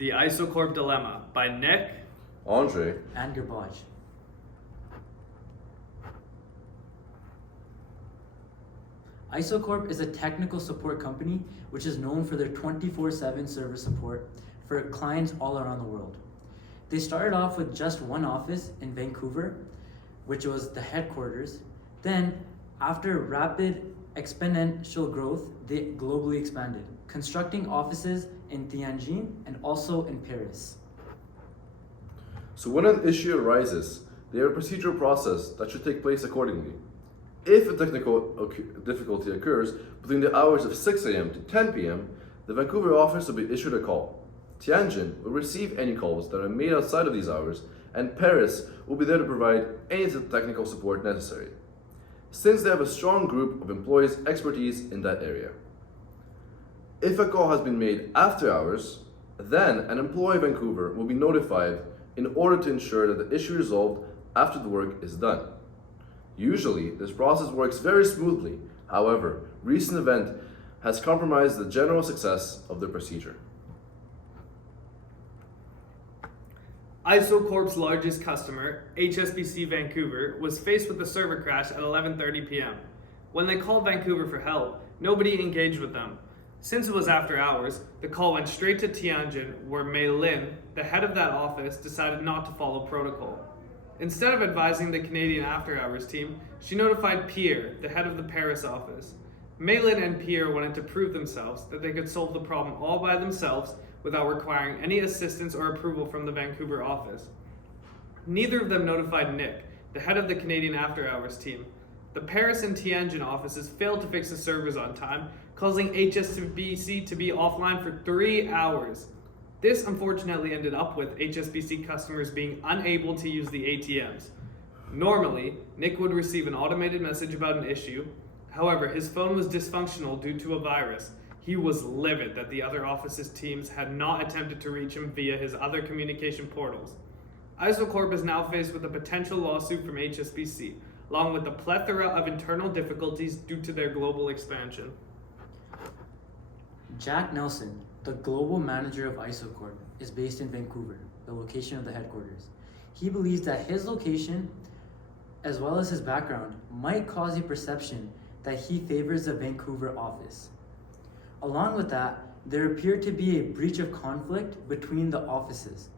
The Isocorp Dilemma by Nick, Andre, and Garbage. Isocorp is a technical support company which is known for their 24/7 service support for clients all around the world. They started off with just one office in Vancouver, which was the headquarters. Then, after rapid exponential growth, they globally expanded, constructing offices in Tianjin and also in Paris. so when an issue arises, they have a procedural process that should take place accordingly. If a technical difficulty occurs between the hours of 6 a.m. to 10 p.m., the Vancouver office will be issued a call. Tianjin will receive any calls that are made outside of these hours, and Paris will be there to provide any technical support necessary, since they have a strong group of employees' expertise in that area. If a call has been made after hours, then an employee of Vancouver will be notified in order to ensure that the issue is resolved after the work is done. Usually, this process works very smoothly. However, recent event has compromised the general success of the procedure. Isocorp's largest customer, HSBC Vancouver, was faced with a server crash at 11:30 p.m. When they called Vancouver for help, nobody engaged with them. Since it was after hours, the call went straight to Tianjin, where Mei Lin, the head of that office, decided not to follow protocol. Instead of advising the Canadian after-hours team, she notified Pierre, the head of the Paris office. Mei Lin and Pierre wanted to prove themselves that they could solve the problem all by themselves without requiring any assistance or approval from the Vancouver office. Neither of them notified Nick, the head of the Canadian after-hours team. The Paris and Tianjin offices failed to fix the servers on time, causing HSBC to be offline for 3 hours. This unfortunately ended up with HSBC customers being unable to use the ATMs. Normally, Nick would receive an automated message about an issue. However, his phone was dysfunctional due to a virus. He was livid that the other office's teams had not attempted to reach him via his other communication portals. Isocorp is now faced with a potential lawsuit from HSBC, along with a plethora of internal difficulties due to their global expansion. Jack Nelson, the global manager of Isocorp, is based in Vancouver, the location of the headquarters. He believes that his location, as well as his background, might cause a perception that he favors the Vancouver office. Along with that, there appeared to be a breach of conflict between the offices.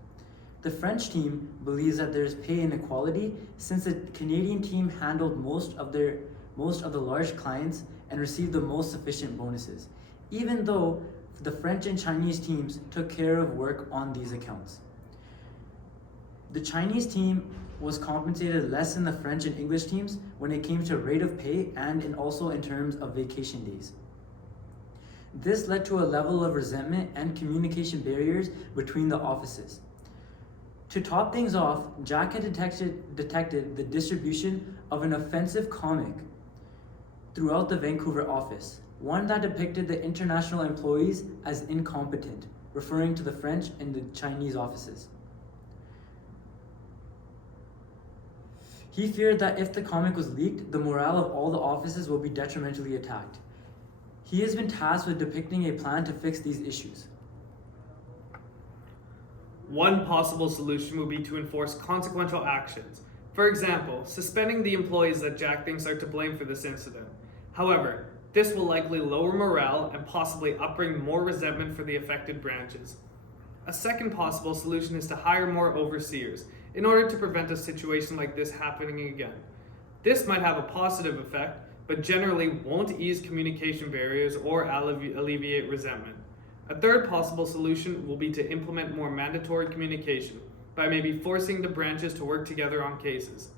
The French team believes that there's pay inequality since the Canadian team handled most of the large clients and received the most sufficient bonuses, even though the French and Chinese teams took care of work on these accounts. The Chinese team was compensated less than the French and English teams when it came to rate of pay and also in terms of vacation days. This led to a level of resentment and communication barriers between the offices. To top things off, Jack had detected the distribution of an offensive comic throughout the Vancouver office, one that depicted the international employees as incompetent, referring to the French and the Chinese offices. He feared that if the comic was leaked, the morale of all the offices will be detrimentally attacked. He has been tasked with depicting a plan to fix these issues. One possible solution would be to enforce consequential actions. For example, suspending the employees that Jack thinks are to blame for this incident. However, this will likely lower morale and possibly upbring more resentment for the affected branches. A second possible solution is to hire more overseers in order to prevent a situation like this happening again. This might have a positive effect, but generally won't ease communication barriers or alleviate resentment. A third possible solution will be to implement more mandatory communication by maybe forcing the branches to work together on cases.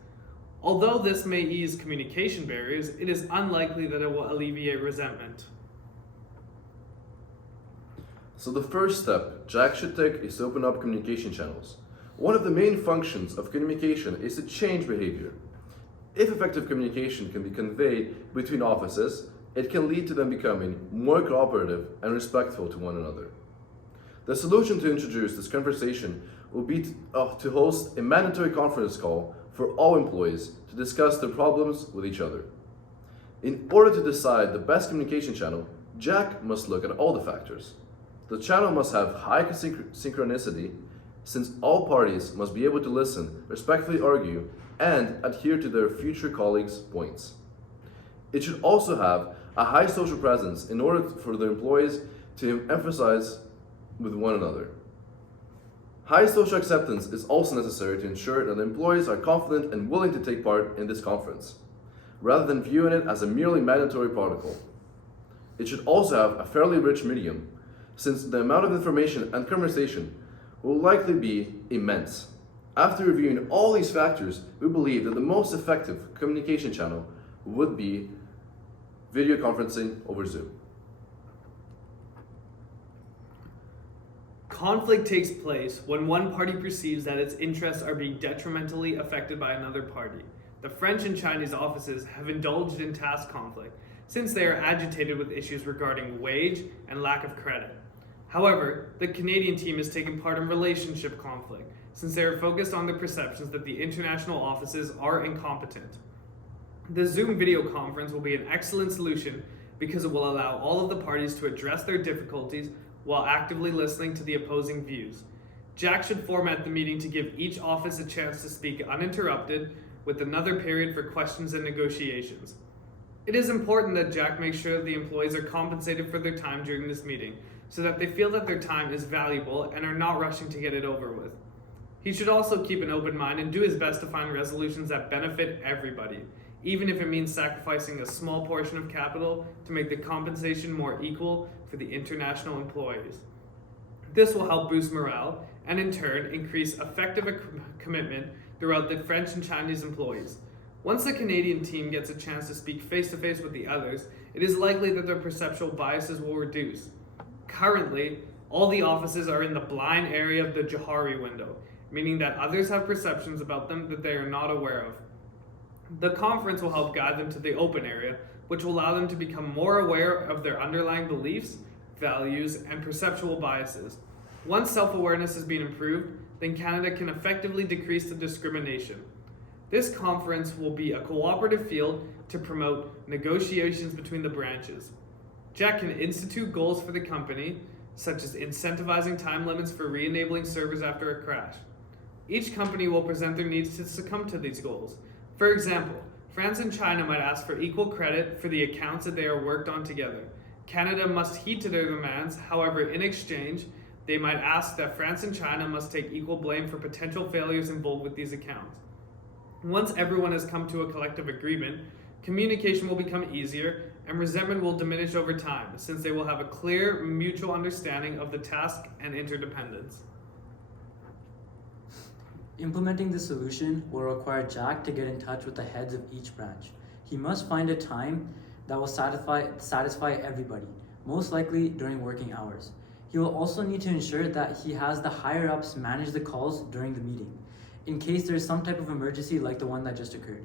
Although this may ease communication barriers, it is unlikely that it will alleviate resentment. So the first step Jack should take is to open up communication channels. One of the main functions of communication is to change behavior. If effective communication can be conveyed between offices, it can lead to them becoming more cooperative and respectful to one another. The solution to introduce this conversation will be to host a mandatory conference call for all employees to discuss their problems with each other. In order to decide the best communication channel, Jack must look at all the factors. The channel must have high synchronicity, since all parties must be able to listen, respectfully argue, and adhere to their future colleagues' points. It should also have a high social presence in order for the employees to emphasize with one another. High social acceptance is also necessary to ensure that employees are confident and willing to take part in this conference, rather than viewing it as a merely mandatory protocol. It should also have a fairly rich medium, since the amount of information and conversation will likely be immense. After reviewing all these factors, we believe that the most effective communication channel would be video conferencing over Zoom. Conflict takes place when one party perceives that its interests are being detrimentally affected by another party. The French and Chinese offices have indulged in task conflict since they are agitated with issues regarding wage and lack of credit. However, the Canadian team has taken part in relationship conflict since they are focused on the perceptions that the international offices are incompetent. The Zoom video conference will be an excellent solution because it will allow all of the parties to address their difficulties while actively listening to the opposing views. Jack should format the meeting to give each office a chance to speak uninterrupted, with another period for questions and negotiations. It is important that Jack makes sure that the employees are compensated for their time during this meeting, so that they feel that their time is valuable and are not rushing to get it over with. He should also keep an open mind and do his best to find resolutions that benefit everybody, even if it means sacrificing a small portion of capital to make the compensation more equal for the international employees. This will help boost morale and in turn increase effective commitment throughout the French and Chinese employees. Once the Canadian team gets a chance to speak face-to-face with the others, it is likely that their perceptual biases will reduce. Currently, all the offices are in the blind area of the Johari window, meaning that others have perceptions about them that they are not aware of. The conference will help guide them to the open area, which will allow them to become more aware of their underlying beliefs, values, and perceptual biases. Once self-awareness has been improved, then Canada can effectively decrease the discrimination. This conference will be a cooperative field to promote negotiations between the branches. Jack can institute goals for the company, such as incentivizing time limits for re-enabling servers after a crash. Each company will present their needs to succumb to these goals. For example, France and China might ask for equal credit for the accounts that they are worked on together. Canada must heed to their demands, however, in exchange, they might ask that France and China must take equal blame for potential failures involved with these accounts. Once everyone has come to a collective agreement, communication will become easier and resentment will diminish over time, since they will have a clear mutual understanding of the task and interdependence. Implementing the solution will require Jack to get in touch with the heads of each branch. He must find a time that will satisfy everybody, most likely during working hours. He will also need to ensure that he has the higher-ups manage the calls during the meeting, in case there is some type of emergency like the one that just occurred.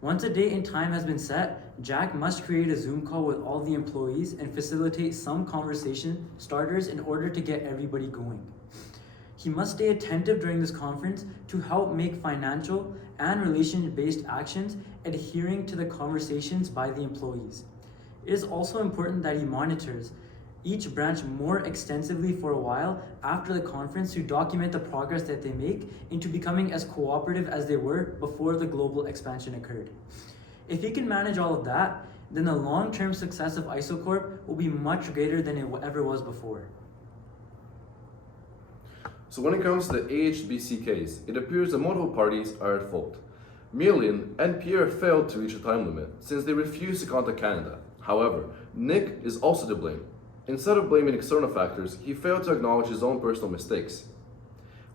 Once a date and time has been set, Jack must create a Zoom call with all the employees and facilitate some conversation starters in order to get everybody going. He must stay attentive during this conference to help make financial and relation-based actions adhering to the conversations by the employees. It is also important that he monitors each branch more extensively for a while after the conference to document the progress that they make into becoming as cooperative as they were before the global expansion occurred. If he can manage all of that, then the long-term success of ISOCorp will be much greater than it ever was before. So when it comes to the HSBC case, it appears that multiple parties are at fault. Milian and Pierre failed to reach a time limit since they refused to contact Canada. However, Nick is also to blame. Instead of blaming external factors, he failed to acknowledge his own personal mistakes.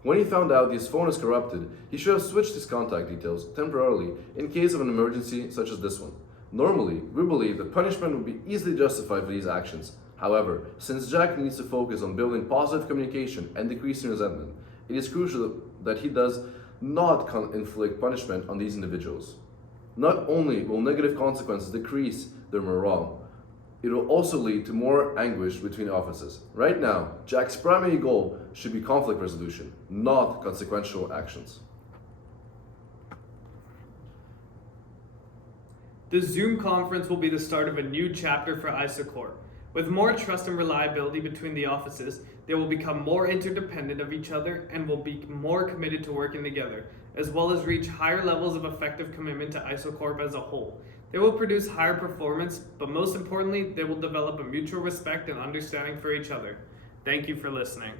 When he found out his phone is corrupted, he should have switched his contact details temporarily in case of an emergency such as this one. Normally, we believe that punishment would be easily justified for these actions. However, since Jack needs to focus on building positive communication and decreasing resentment, it is crucial that he does not inflict punishment on these individuals. Not only will negative consequences decrease their morale, it will also lead to more anguish between offices. Right now, Jack's primary goal should be conflict resolution, not consequential actions. The Zoom conference will be the start of a new chapter for ISOCorp. With more trust and reliability between the offices, they will become more interdependent of each other and will be more committed to working together, as well as reach higher levels of effective commitment to ISOCorp as a whole. They will produce higher performance, but most importantly, they will develop a mutual respect and understanding for each other. Thank you for listening.